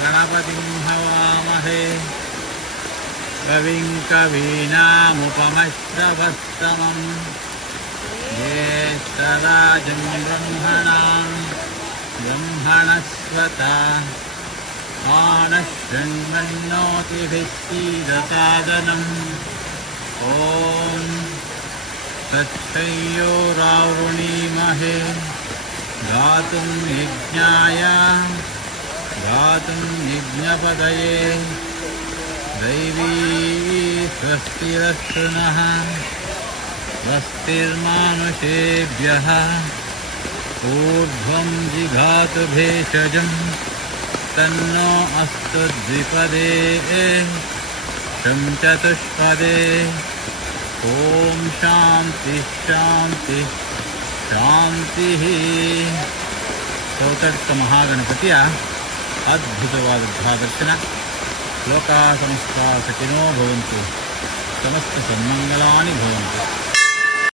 गणपतिं हवामहे कविं कवीनामुपमश्रवस्तमम् ज्येष्ठराजं ब्रह्मणस्पता नः शृण्वन्नोतिभिः सीदसादनम् ॐ तच्छयोरावृणीमहे गातुं यज्ञपदये दैवी स्वस्तिरस्तु नः स्वस्तिर्मानुषेभ्यः ऊर्ध्वं जिघातु भेषजं तन्नो अस्तु द्विपदे शं चतुष्पदे ॐ शान्ति शान्ति ಶಾಂತಿಃ. ಸೌತಡ್ಕ ಮಹಾಗಣಪತಿಯ ಅದ್ಭುತವಾದಂತಹ ದರ್ಶನ. ಲೋಕಾ ಸಮಸ್ತಾ ಸುಖಿನೋ ಭವಂತು, ಸಮಸ್ತ ಸನ್ಮಂಗಲಾನಿ ಭವಂತು.